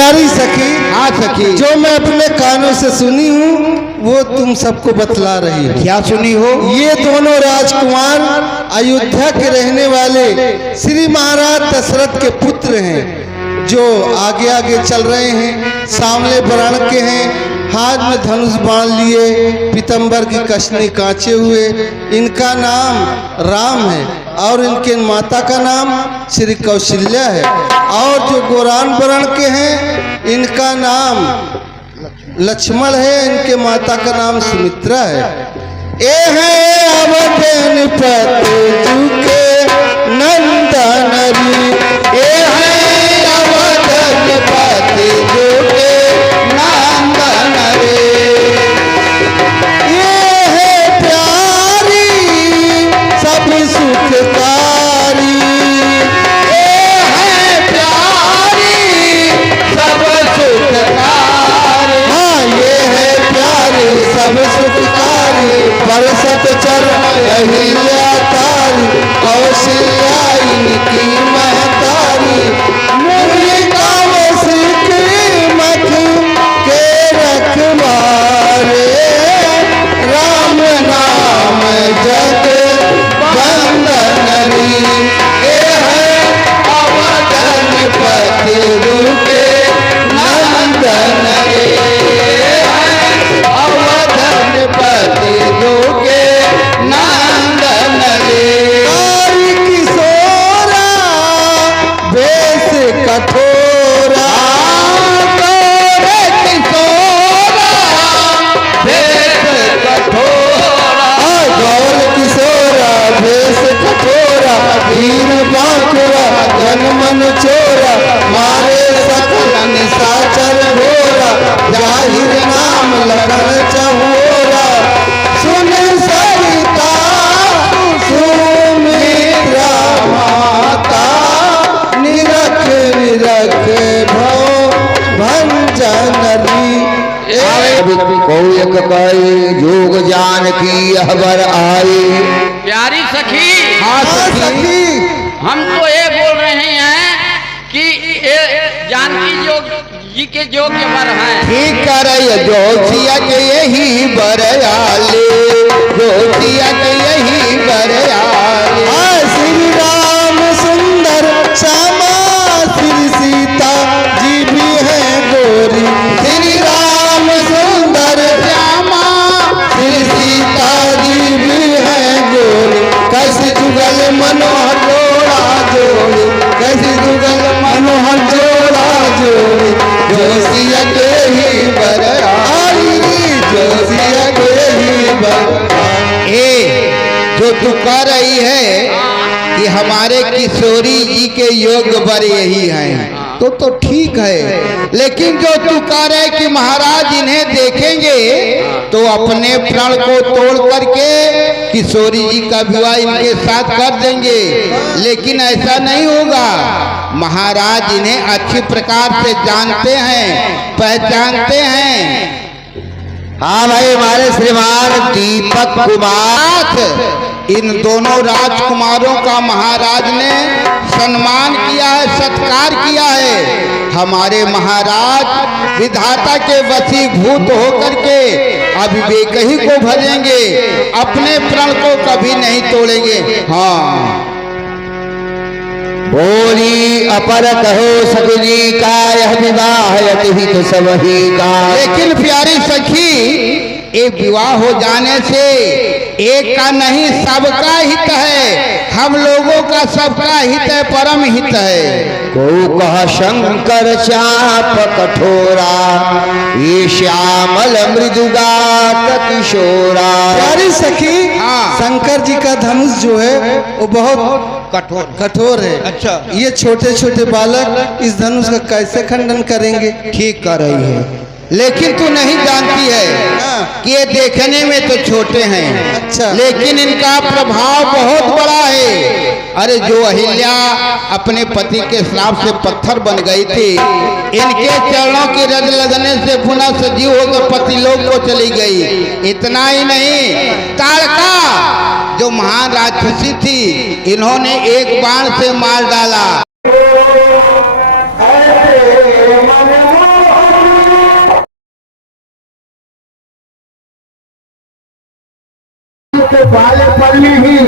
प्यारी सखी, हाँ सखी, जो मैं अपने कानों से सुनी हूँ वो तुम सबको बतला रही हूँ। क्या सुनी हो? ये दोनों राजकुमार अयोध्या के रहने वाले श्री महाराज दशरथ के पुत्र हैं, जो आगे आगे चल रहे हैं। सांवले वर्ण के हैं, हाथ में धनुष बाण लिए, पीतंबर की कशनी कांचे हुए। इनका नाम राम है और इनके माता का नाम श्री कौशल्या है। और जो गोरान वर्ण के हैं इनका नाम लक्ष्मण है, इनके माता का नाम सुमित्रा है। ए है अवधन पति जुके नंदन री, ए है अवधन पति जुके नंदन रे। ये है प्यारी सब सुखकारी, ये है प्यारी सब सुखकारी। हाँ ये है प्यारी सब सुखकारी, बरसत चरण अहिल्या तारी, कौशल्या इनकी महतारी। मुनिका मत के रखवारे, राम नाम जग बंदन री। ये है अवधन पति रुके नंदन रे, अवधन पति रुके नंदन रे। कारी किशोरा वेश कठोरा, हीन बांकुरा जन मन चोरा, मारे सकल निशाचर घोरा, जाहिर नाम लखन चहोरा। सुन सरिता सुमित्रा माता, निरख निरख भव भंजन री। कोयक कई जोग जान की अहबर आई। प्यारी सखी, हाँ सखी, हम तो ये बोल रहे हैं कि ये जानकी जोग जी के योग्य वर हैं। ठीक कर जोशिया के यही बरयाले, जोशिया के यही बरयाले। श्री राम सुंदर श्यामा, श्री सीता जी भी हैं गोरी। श्री राम सुंदर श्यामा, श्री सीता जी भी हैं गोरी। कैसे जुगल मनोहर जोड़ा जोड़ी, कैसे जुगल मनोहर जोड़ा जोड़ी। जोशिया के ही बरयाली, जोशिया के ही बरयाली। जो तू कह रही है कि हमारे किशोरी जी के योग्य वर यही हैं, तो ठीक है। लेकिन जो तू कह रहे कि महाराज इन्हें देखेंगे तो अपने प्राण को तोड़ करके किशोरी जी का विवाह इनके साथ कर देंगे, लेकिन ऐसा नहीं होगा। महाराज इन्हें अच्छी प्रकार से जानते हैं, पहचानते हैं। हाँ भाई, हमारे श्रीमान दीपक कुमार, इन दोनों राजकुमारों का महाराज ने सम्मान किया है, सत्कार किया है। हमारे महाराज विधाता के वशीभूत होकर के अविवेक ही को भजेंगे, अपने प्रण को कभी नहीं तोड़ेंगे। हाँ बोली अपर कहो सकुनी का यह विवाह यति तो सब ही का। लेकिन प्यारी सखी, ये विवाह हो जाने से एक का नहीं सबका हित है, हम लोगों का सबका हित है, परम हित है। को कह शंकर चाप कठोरा, ये श्यामल मृदुगा किशोरा। प्यारी सखी, हाँ। शंकर जी का धनुष जो है वो बहुत कठोर है। अच्छा, ये छोटे छोटे बालक इस धनुष का कैसे खंडन करेंगे? ठीक कर रही है, लेकिन तू नहीं जानती है कि ये देखने में तो छोटे हैं, अच्छा, लेकिन इनका प्रभाव बहुत बड़ा है। अरे जो अहिल्या अपने पति के श्राप से पत्थर बन गई थी, इनके चरणों की रज लगने से पुनः सजीव होकर पति लोक को चली गई। इतना ही नहीं, ताड़का जो महान राक्षसी थी, इन्होंने एक बाण से मार डाला। बालपन में ही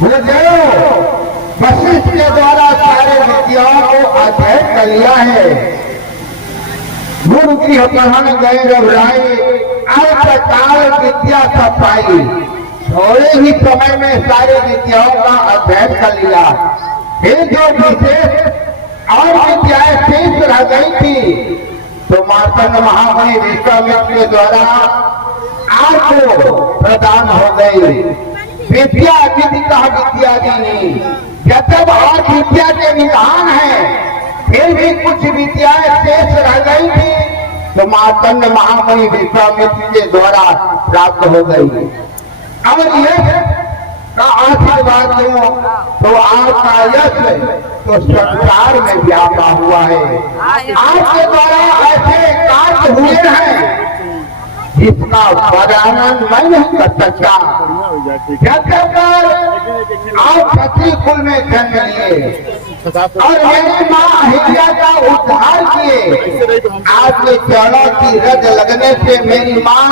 वो जो वशिष्ठ के द्वारा सारे विद्याओं को अध्ययन कर लिया है। गुरु की पढ़न गए रघुराई, अल्पकाल विद्या सब पाई। थोड़े ही समय में सारी विद्याओं का अध्ययन कर लिया। फिर जो विशेष और विद्याएं शेष रह गई थी तो मार्तंड महामुनि विश्वामित्र के द्वारा आपको प्रदान हो गई। विद्या विदिता विद्या नहीं, जब और विद्या के निधान है फिर भी कुछ विद्याएं शेष रह गई थी तो मार्तंड महामुनि विश्वामित्र के द्वारा प्राप्त हो गई। और यश का आशीर्वाद हो तो आपका यश तो संसार में व्यापा हुआ है। आपके द्वारा ऐसे कार्य हुए हैं जिसका वर्णन मैं नहीं कर सकता। जब आप क्षत्रिय कुल में जन्म लिए और मेरी माँ अहिल्या का उद्धार किए, आपके चरणों की रज लगने से मेरी माँ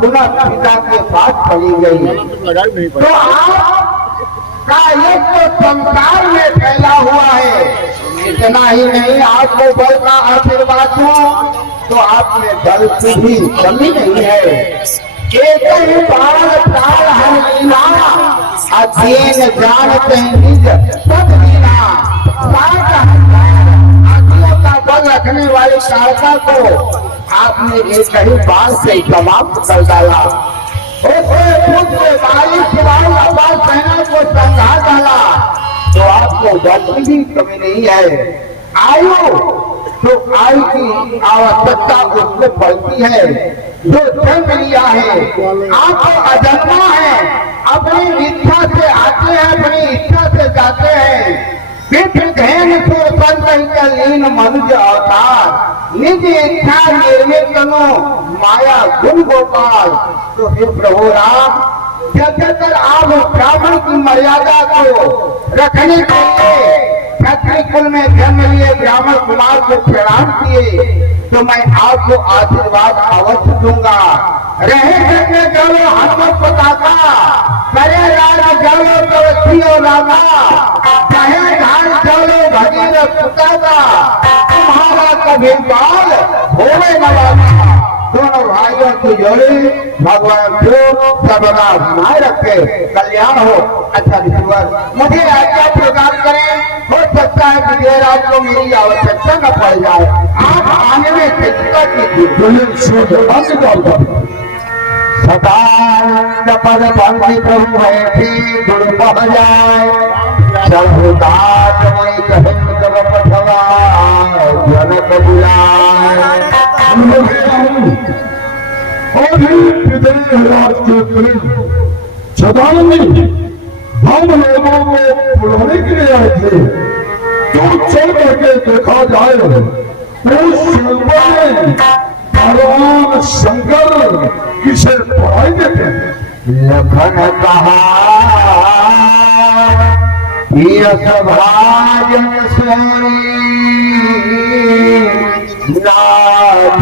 पुनः पिता के पास चली गई। तो आपका यश तो संसार में फैला हुआ है। इतना ही नहीं, आपको बल का आशीर्वाद हो तो आप में बल की भी कमी नहीं है। एक ही बाल प्राण हर लीला, अध्ययन जानते निज सब लीला। आत्मा का बल रखने वाली कालका को आपने एक ही बाल से समाप्त कर डाला। उसके 42 बाल अब्बास सेना को संघा डाला तो आपको बल की भी कमी नहीं है। आयु तो आयु की आवश्यकता उसमें पड़ती है। जो जन्म लिया है आप अजन्मा है, अपनी इच्छा से आते हैं, अपनी इच्छा से जाते हैं। लीन मनुष्य अवतार निज इच्छा निर्मित करो माया गुण गोपाल। तो हे प्रभु राम, जब तक आप ब्राह्मण की मर्यादा को रखने के लिए क्षत्रिय कुल में जन्म लिए ब्राह्मण कुमार को प्रणाम किए तो मैं आपको आशीर्वाद अवश्य दूंगा। रहे करने चलो हनुमत पताका, करे राज चलो तो राधा, चाहे धान चलो भगीरथ पुताका, तुम्हारा कभी बाल होवे न वाला। दोनों भाइयों की जोड़ी भगवान जो सर्वदा बनाए रखे, कल्याण हो। अच्छा ऋषिवर, मुझे आज्ञा प्रदान करें। हो सकता है कि देर रात को मेरी आवश्यकता न पड़ जाए, आप आने में चिंता सदा पद पंक्ति प्रभु है गुरु पह जाए सर्वदास वही कहे कब पठवा जनक बुलाए। हम लोगों को बुलाने के लिए आए थे, तो चल करके देखा जाए तो भगवान शंकर किसे पढ़ाई देते हैं। लखन कहा भाजन सोनी नाथ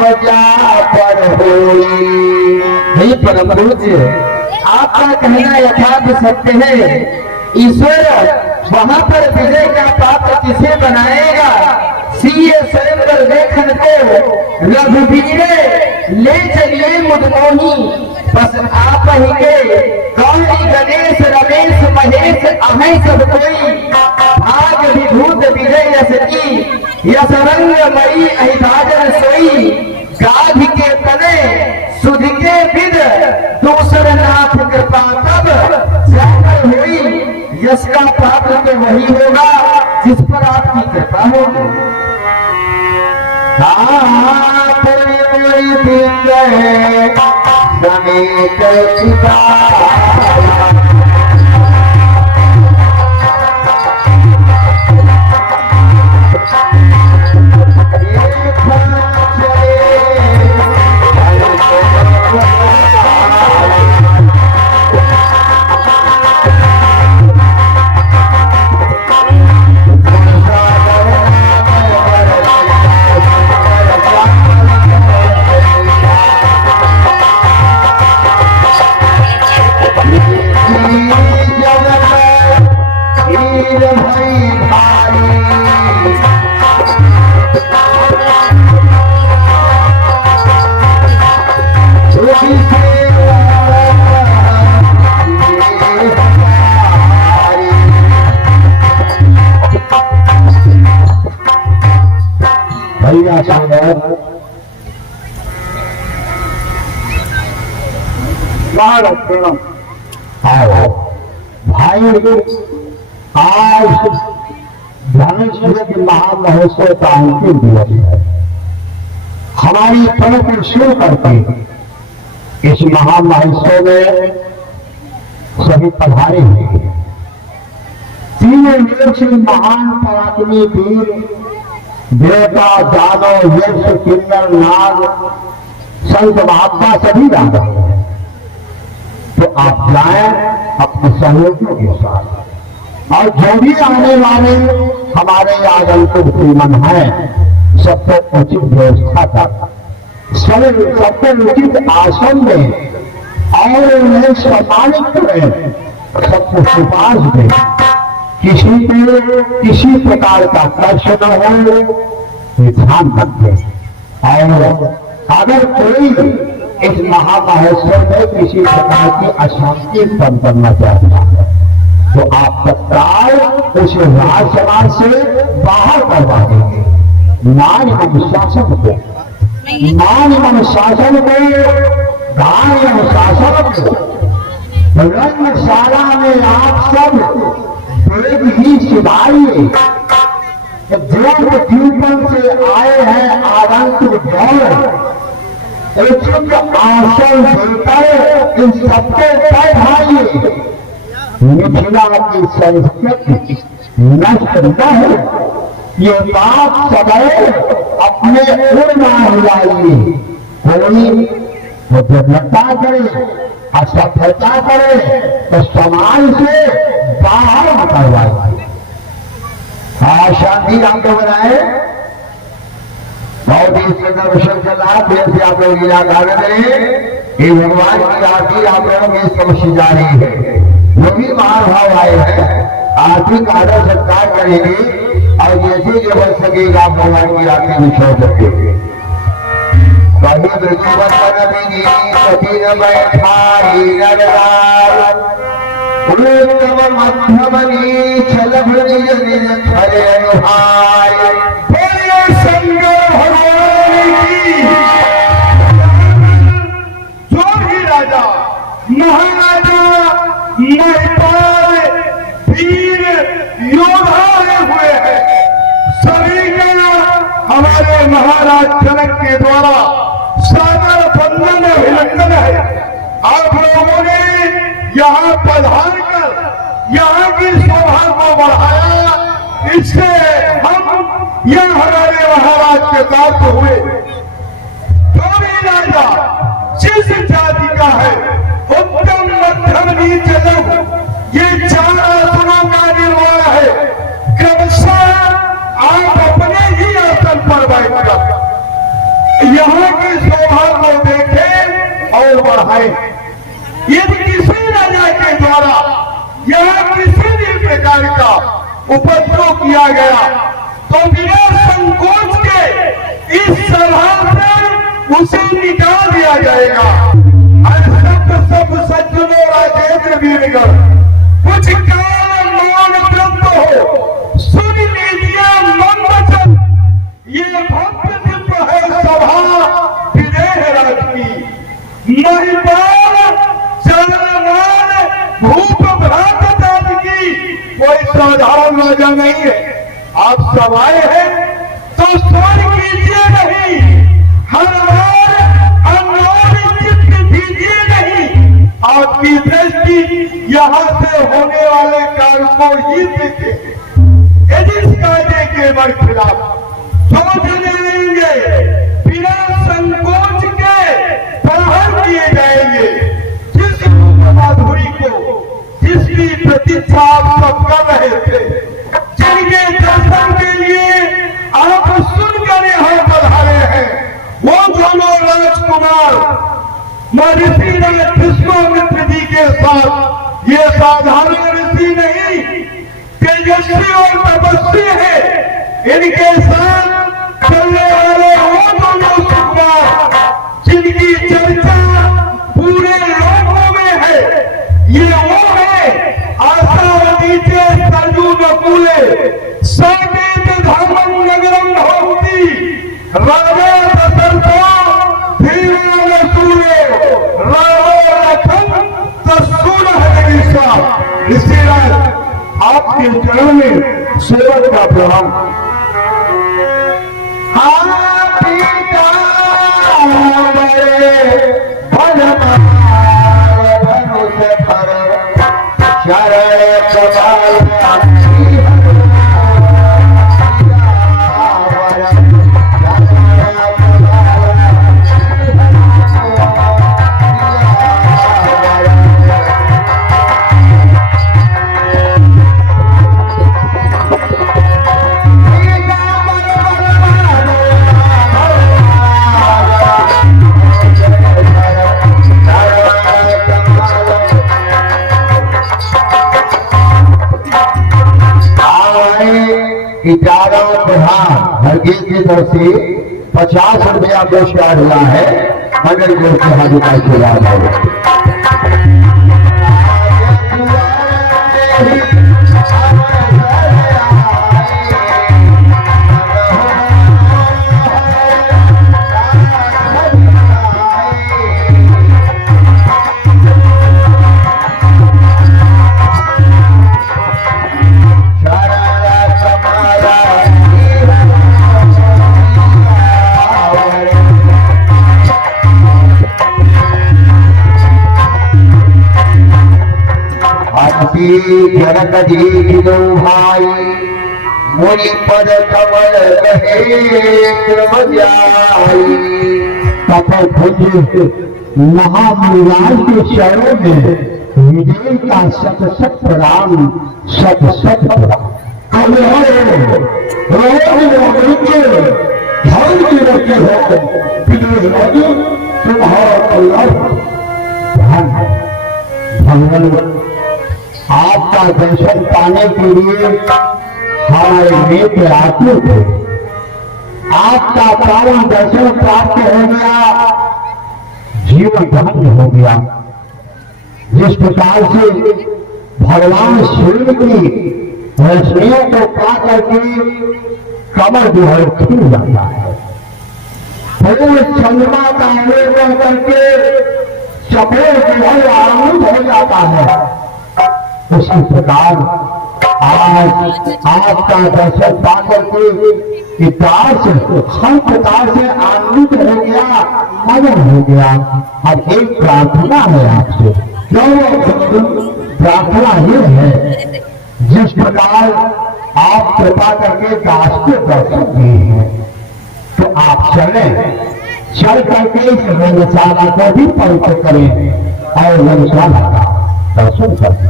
बजा पर होई। परम गुरु जी, आपका कहना यथार्थ सत्य है। ईश्वर वहां पर विजय का पात्र किसे बनाएगा? सीए स्वयं लेखन को रघुवीरे ले चलिए मुदमोही, बस आप ही के गौरी गणेश रमेश महेश अहे सब कोई। भाग विभूत विजय यश की यश रंग मई अहिभाजन सोई। गाध के तने सुध के विद दूसर नाथ कृपा तब जाकर हुई। यश का पात्र तो वही होगा जिस पर आपकी कृपा होगी। भैया संगत प्रणाम। आओ भाई, आज धनेश्वर के महामहोत्सव का अंतिम दिवस है। हमारी पल को शुरू करके इस महामहोत्सव में सभी पधारे हैं। तीनों युग से महान पराक्रमी वीर देवता, दानव, यक्ष, किन्नर, नाग, संत महात्मा सभी आ रहे हैं। तो आप जाएं अपने सहयोगियों के साथ, और जो भी आने वाले हमारे आगंतुक श्रीमन है सबको उचित व्यवस्था कर, सबको उचित आसन दें और उन्हें सम्मानित करें, सबको सुपार्श दें। किसी को किसी प्रकार का कष्ट न हो, ध्यान रखें। और अगर कोई इस महामहोत्सव में किसी प्रकार की अशांति उत्पन्न करना चाहता है तो आप तत्काल उसे राजसभा से बाहर करवा देंगे। मान एवं शासन को, मान एवं शासन को, दान एवं शासन को रंगशाला में आप सब वेद ही सिखाइए। जो जीवन से आए हैं आगंतुक दौर, उचित आसन देकर इन सबको पढ़ाइए। मिथिला की संस्कृति नष्ट न हो, ये बात सदैव अपने उड़ना हिलाइए। कोई मुद्रता करे, असभ्यता करे तो समाज से बाहर निकलवाइए। शांति राम को बनाए। बहुत ही सुंदर विषय चल रहा है, जैसे आप लोग लीला करें, ये भगवान की आरती आप लोगों में समझी जा रही है। वो भी महाभाव आए हैं, आर्थिक आदर सत्कार करेंगे और जैसे जो बन सकेगा आप भगवान की आरती में छोड़ सकेंगे। कभी मृत्युवत नदी कभी न बैठाई नरदार, उत्तम मध्यमनी छल भुज निज हरे अनुहार। बोलिए शंकर भगवान की। जो भी राजा, महाराजा, महिपाल, वीर, योद्धा हुए हैं, सभी का हमारे महाराज जनक के द्वारा सादर बंधन अभिनंदन है। आप लोगों ने यहाँ पधार कर यहाँ की शोभा को बढ़ाया, इससे हम यह हमारे महाराज के साथ हुए। जो भी राजा जिस जाति का है, उत्तम मध्यम नीच लघु, ये चार आसनों का निर्माण है। क्रमशः आप अपने ही आसन पर बैठकर यहाँ की शोभा को देखें और बढ़ाएं। यदि किसी राजा के द्वारा यहाँ किसी भी प्रकार का उपद्रव किया गया तो बिना संकोच के इस सभा से उसे निकाल दिया जाएगा। सब सज्जनों राजेंद्र वीरगण, कुछ काल मौन व्रत हो, सुन लीजिए मन वचन। ये भव्य दिव्य है सभा विदेह राज की, महिपाल चरणवान भूप भ्रात जाति की कोई साधारण राजा नहीं है। आप सब आए हैं तो स्वर कीजिए नहीं, हर बार अनमोल चित्त दीजिए नहीं। आपकी दृष्टि यहाँ से होने वाले कार्य को ही देखे। यदि इस कायदे के बरखिलाफ सोच लेंगे, बिना संकोच के प्रहर किए जाएंगे। जिस माधुरी को, जिसकी प्रतीक्षा आप सब कर रहे थे, जिनके दर्शन के लिए आप सुनकर यहाँ पधारे हैं, वो दोनों राजकुमार महर्षि राज विश्वामित्र जी के साथ, ये साधारण ऋषि नहीं, तेजस्वी और तपस्वी है। इनके साथ चलने वाले वो दोनों सुकुमार जिनकी चर्चा पूरे लोगों में है, ये वो है आशावती चे सरजू नकुले, साकेत धामन नगरम भवती, राजा दशरथ धीरे सूर्य रावो लखन तस्सुर इसी रात आपके चरण में सेवक का प्रणाम। हरगिल की तरफ से 50 रुपया पुरस्कार हुआ है। मंडल को हाजिर के बाद जनक जी दो भाई मुनि पद कमल महामुराज के चरणों में विजय का सत सत प्रणाम, सत सत प्रणाम। धर्म की रखी हो तुम्हारा भगवान आपका दर्शन पाने के लिए हमारे नेत्र आतुर थे। आपका पावन दर्शन प्राप्त हो गया, जीवन धन्य हो गया। जिस प्रकार से भगवान सूर्य की रश्मियों को पा करके कमर जो है खिल जाता है, पूर्ण चंद्रमा का निर्माण करके चपेट जो है आनंद हो जाता है। उसी प्रकार आज आपका दर्शन पाकर के इतार से हर प्रकार से आनंदित हो गया, मगन हो गया। अब एक प्रार्थना है आपसे, प्रार्थना ये है, जिस प्रकार आप कृपा करके दास के दर्शन दिए हैं, तो आप चल करके इस रंगशाला को भी पवित्र करें और रंगशाला का दर्शन करें।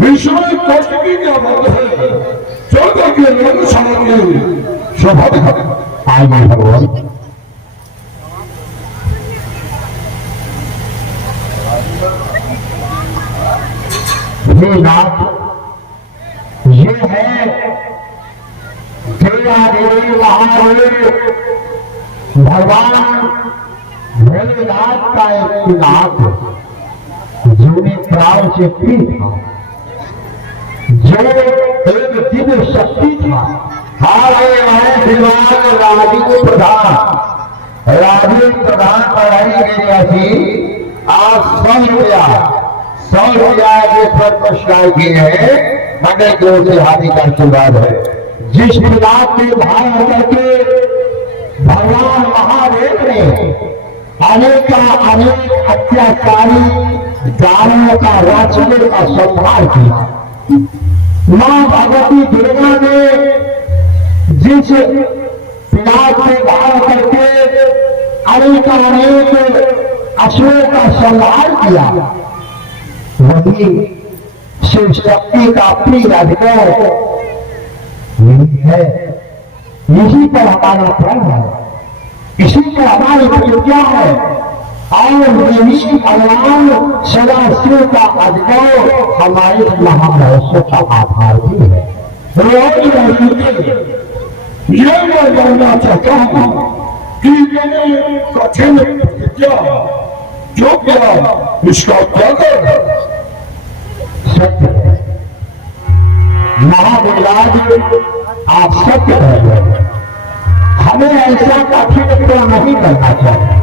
विश्व में कष्ट की क्या बात है, चौदह के लोग स्वाभाविक आइए भगवान। हे नाथ, ये है तेरा देवी महादेव भगवान भोलेनाथ का एक नाथ जिन्हें प्राण से पी था, जो एक दिव्य शक्ति था। राजीव प्रधान पढ़ाई गई आज 100 रुपया के पर पुरस्कार किए हैं। मंडल की ओर से हाथी का आशीर्वाद है। जिस प्रकार के भाव करके भगवान महादेव ने अनेक अत्याचारी दानवों का राक्षसों का संहार किया, मां भगवती दुर्गा ने जिस पिनाक से भाव करके अनेक असुरों का संहार किया, वही शिव शक्ति का प्रिय अधिकार यही है। यही पर हमारा प्रण है, इसी पर हमारी प्रतिज्ञा है। और देवी भगवान सदा शिव का अधिकार हमारे महामहोत्सव का आधार भी है। ये मैं जानना चाहता हूँ कि मैंने कठिन प्रतिज्ञा जो किया, इसका क्या कर सत्य है। महाविराज आप सत्य कह रहे हैं, हमें ऐसा कठिन तो नहीं करना चाहिए,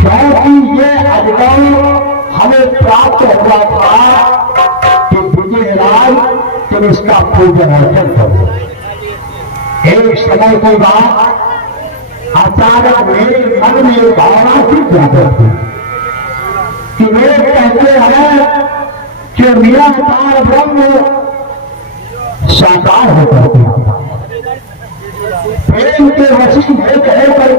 क्योंकि ये अनुभव हमें प्राप्त हुआ था कि विजयराज तुम इसका पूजन अर्चन करो। एक समय की बात, अचानक मेरे मन में एक भावना की जागृत हुई कि वे कहते हैं कि निराकार ब्रह्म साकार होकर प्रेम के वशीभूत होकर